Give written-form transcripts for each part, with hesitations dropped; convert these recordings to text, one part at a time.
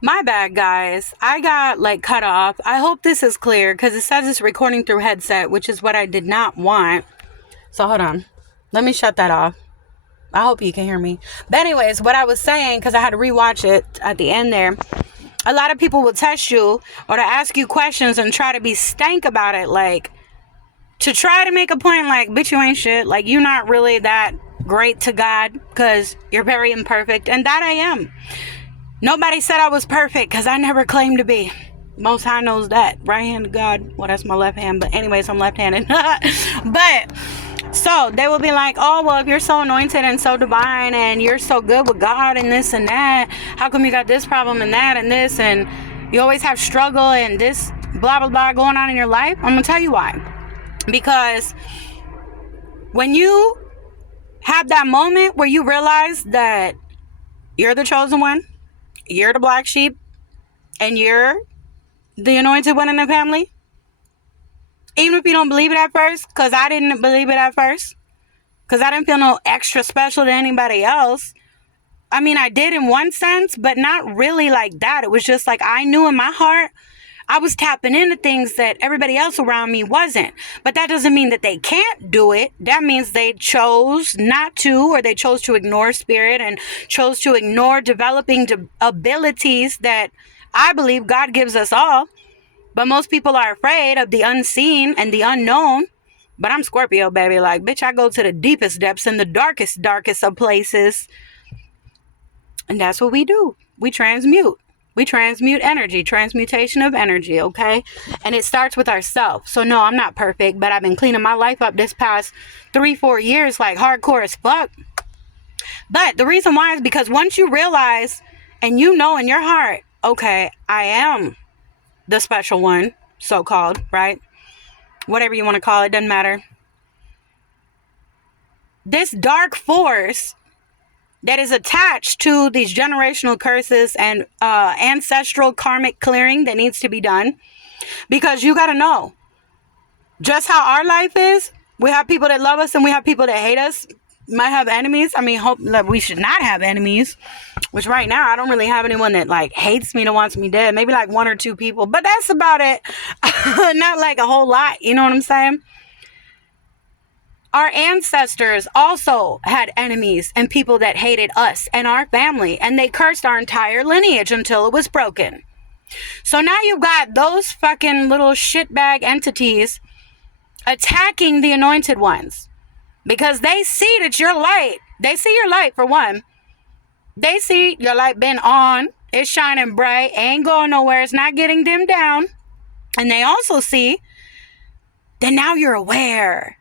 My bad, guys. I got like cut off. I hope this is clear because it says it's recording through headset, which is what I did not want. So hold on. Let me shut that off. I hope you can hear me. But anyways, what I was saying, because I had to rewatch it at the end there, a lot of people will test you or to ask you questions and try to be stank about it, like to try to make a point like, bitch, you ain't shit. Like, you're not really that great to God because you're very imperfect. And that I am. Nobody said I was perfect because I never claimed to be. Most High knows that. Right hand to God. Well, that's my left hand. But anyways, I'm left-handed. But so they will be like, oh, well, if you're so anointed and so divine and you're so good with God and this and that, how come you got this problem and that and this and you always have struggle and this blah, blah, blah going on in your life? I'm going to tell you why. Because when you have that moment where you realize that you're the chosen one, you're the black sheep, and you're the anointed one in the family, even if you don't believe it at first, because I didn't believe it at first, because I didn't feel no extra special to anybody else. I mean, I did in one sense, but not really like that. It was just like I knew in my heart I was tapping into things that everybody else around me wasn't. But that doesn't mean that they can't do it. That means they chose not to, or they chose to ignore spirit and chose to ignore developing abilities that I believe God gives us all. But most people are afraid of the unseen and the unknown. But I'm Scorpio, baby. Like, bitch, I go to the deepest depths and the darkest of places. And that's what we do. We transmute. We transmute energy, transmutation of energy, okay? And it starts with ourselves. So no, I'm not perfect, but I've been cleaning my life up this past 3-4 years, like hardcore as fuck. But the reason why is because once you realize and you know in your heart, okay, I am the special one, so-called, right? Whatever you want to call it, doesn't matter. This dark force that is attached to these generational curses and ancestral karmic clearing that needs to be done. Because you got to know, just how our life is, we have people that love us and we have people that hate us. Might have enemies. I mean, hope that we should not have enemies. Which right now, I don't really have anyone that like hates me and wants me dead. Maybe like 1 or 2 people. But that's about it. Not like a whole lot. You know what I'm saying? Our ancestors also had enemies and people that hated us and our family, and they cursed our entire lineage until it was broken. So now you've got those fucking little shitbag entities attacking the anointed ones because they see that your light, they see your light for one. They see your light been on, it's shining bright, ain't going nowhere, it's not getting dimmed down. And they also see that now you're aware.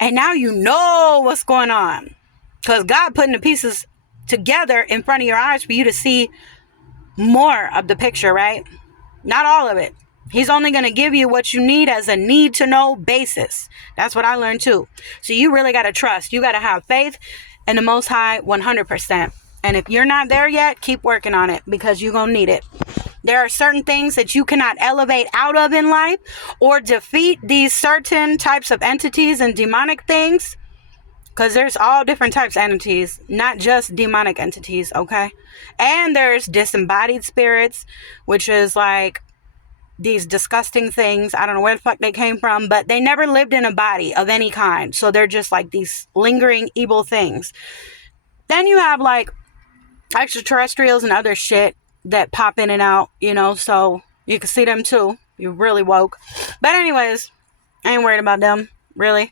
And now you know what's going on. Because God putting the pieces together in front of your eyes for you to see more of the picture, right? Not all of it. He's only going to give you what you need as a need to know basis. That's what I learned too. So you really got to trust. You got to have faith in the Most High 100%. And if you're not there yet, keep working on it because you're going to need it. There are certain things that you cannot elevate out of in life or defeat these certain types of entities and demonic things. Because there's all different types of entities, not just demonic entities, okay? And there's disembodied spirits, which is like these disgusting things. I don't know where the fuck they came from, but they never lived in a body of any kind. So they're just like these lingering evil things. Then you have like extraterrestrials and other shit that pop in and out, you know, so you can see them too. You're really woke. But anyways, I ain't worried about them, really.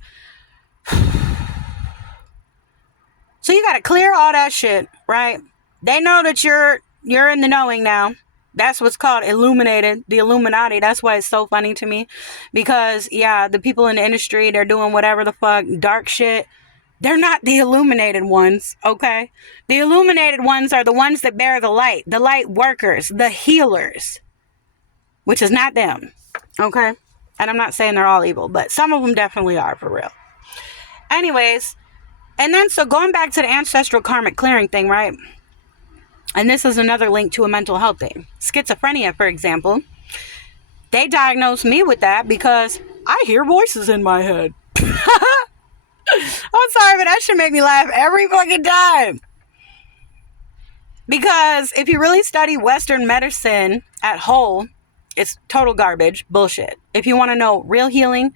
So you gotta clear all that shit, right? They know that you're in the knowing now. That's what's called illuminated, the Illuminati. That's why it's so funny to me. Because, yeah, the people in the industry, they're doing whatever the fuck, dark shit. They're not the illuminated ones, okay? The illuminated ones are the ones that bear the light workers, the healers, which is not them, okay? And I'm not saying they're all evil, but some of them definitely are, for real. Anyways, and then so going back to the ancestral karmic clearing thing, right? And this is another link to a mental health thing. Schizophrenia, for example. They diagnosed me with that because I hear voices in my head. I'm sorry, but that should make me laugh every fucking time. Because if you really study Western medicine at whole, it's total garbage, bullshit. If you want to know real healing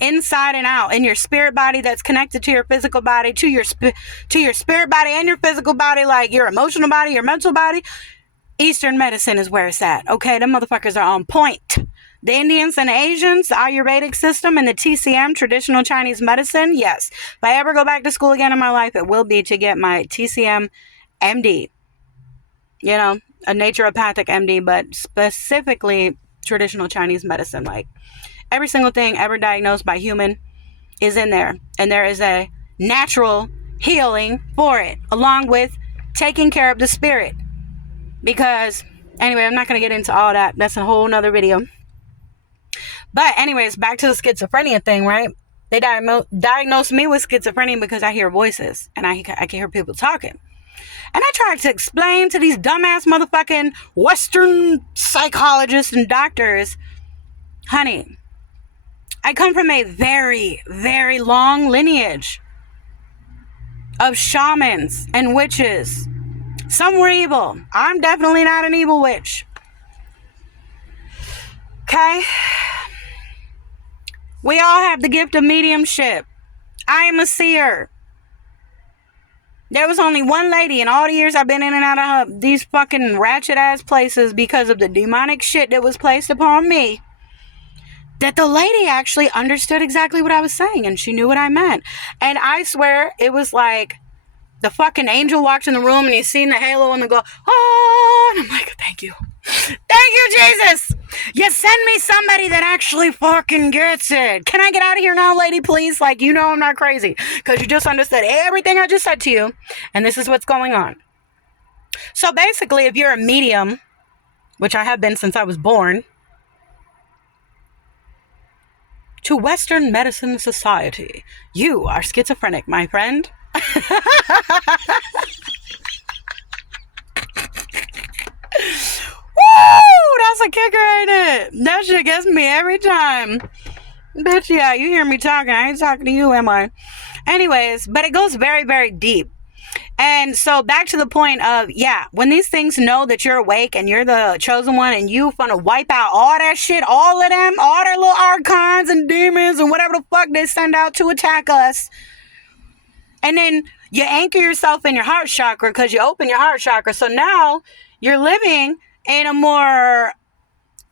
inside and out, in your spirit body that's connected to your physical body, to your spirit body and your physical body, like your emotional body, your mental body, Eastern medicine is where it's at. Okay, them motherfuckers are on point. The Indians and the Asians, the Ayurvedic system, and the TCM, traditional Chinese medicine, yes. If I ever go back to school again in my life, it will be to get my TCM MD. You know, a naturopathic MD, but specifically traditional Chinese medicine. Like, every single thing ever diagnosed by human is in there. And there is a natural healing for it, along with taking care of the spirit. Because, anyway, I'm not going to get into all that. That's a whole nother video. But anyways, back to the schizophrenia thing, right? They diagnosed me with schizophrenia because I hear voices and I can hear people talking. And I tried to explain to these dumbass motherfucking Western psychologists and doctors, honey, I come from a very, very long lineage of shamans and witches. Some were evil. I'm definitely not an evil witch. Okay? We all have the gift of mediumship. I am a seer. There was only one lady in all the years I've been in and out of these fucking ratchet ass places because of the demonic shit that was placed upon me, that the lady actually understood exactly what I was saying and she knew what I meant. And I swear it was like the fucking angel walked in the room and you seen the halo and they go, oh, and I'm like, thank you. Thank you, Jesus. You send me somebody that actually fucking gets it. Can I get out of here now, lady, please? Like, you know I'm not crazy. Because you just understood everything I just said to you. And this is what's going on. So basically, if you're a medium, which I have been since I was born, to Western Medicine Society, you are schizophrenic, my friend. Woo! That's a kicker, ain't it? That shit gets me every time. Bitch, yeah, you hear me talking. I ain't talking to you, am I? Anyways, but it goes very, very deep. And so back to the point of, yeah, when these things know that you're awake and you're the chosen one and you finna wipe out all that shit, all of them, all their little archons and demons and whatever the fuck they send out to attack us. And then you anchor yourself in your heart chakra because you open your heart chakra. So now you're living in a more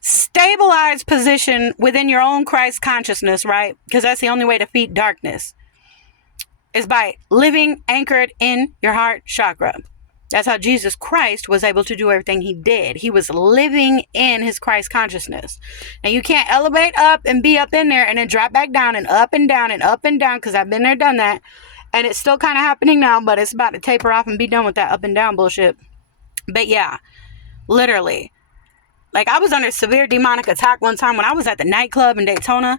stabilized position within your own Christ consciousness, right? Because that's the only way to defeat darkness, is by living anchored in your heart chakra. That's how Jesus Christ was able to do everything he did. He was living in his Christ consciousness. Now you can't elevate up and be up in there and then drop back down and up and down and up and down, because I've been there, done that. And it's still kind of happening now, but it's about to taper off and be done with that up and down bullshit. But yeah, literally. Like, I was under severe demonic attack one time when I was at the nightclub in Daytona.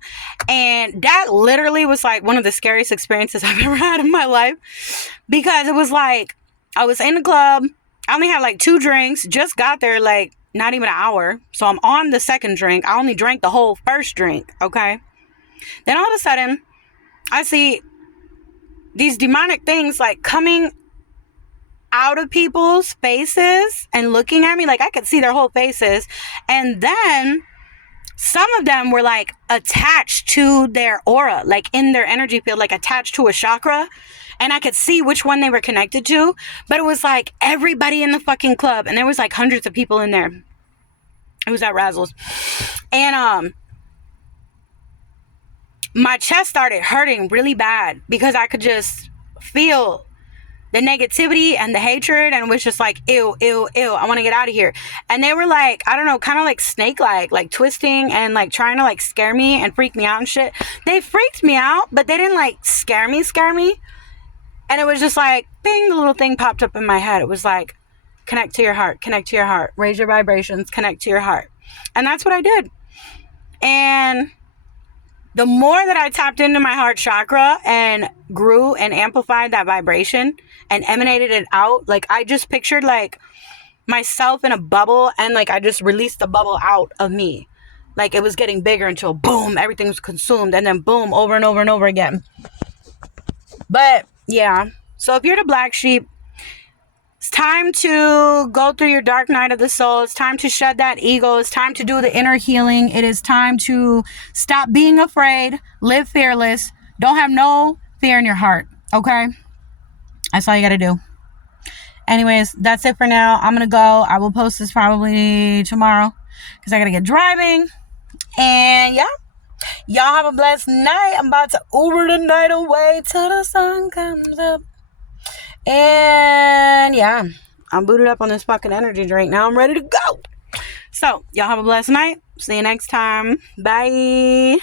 And that literally was like one of the scariest experiences I've ever had in my life. Because it was like, I was in the club. I only had like 2 drinks. Just got there like not even an hour. So I'm on the second drink. I only drank the whole first drink. Okay. Then all of a sudden, I see these demonic things like coming out of people's faces and looking at me. Like, I could see their whole faces. And then some of them were like attached to their aura, like in their energy field, like attached to a chakra. And I could see which one they were connected to. But it was like everybody in the fucking club. And there was like hundreds of people in there. It was at Razzles. And my chest started hurting really bad because I could just feel the negativity and the hatred, and was just like, ew, ew, ew, I want to get out of here. And they were like, I don't know, kind of like snake-like, like twisting and like trying to like scare me and freak me out and shit. They freaked me out, but they didn't like scare me. And it was just like, bing, the little thing popped up in my head. It was like, connect to your heart, raise your vibrations, connect to your heart. And that's what I did. And the more that I tapped into my heart chakra and grew and amplified that vibration and emanated it out, like, I just pictured like myself in a bubble, and like I just released the bubble out of me. Like, it was getting bigger until boom, everything was consumed, and then boom, over and over and over again. But yeah, so if you're the black sheep, It's time to go through your dark night of the soul. It's time to shed that ego. It's time to do the inner healing. It is time to stop being afraid. Live fearless. Don't have no fear in your heart. Okay? That's all you got to do. Anyways, that's it for now. I'm going to go. I will post this probably tomorrow because I got to get driving. And yeah. Y'all have a blessed night. I'm about to Uber the night away till the sun comes up. And yeah, I'm booted up on this fucking energy drink. Now I'm ready to go. So, y'all have a blessed night. See you next time. Bye.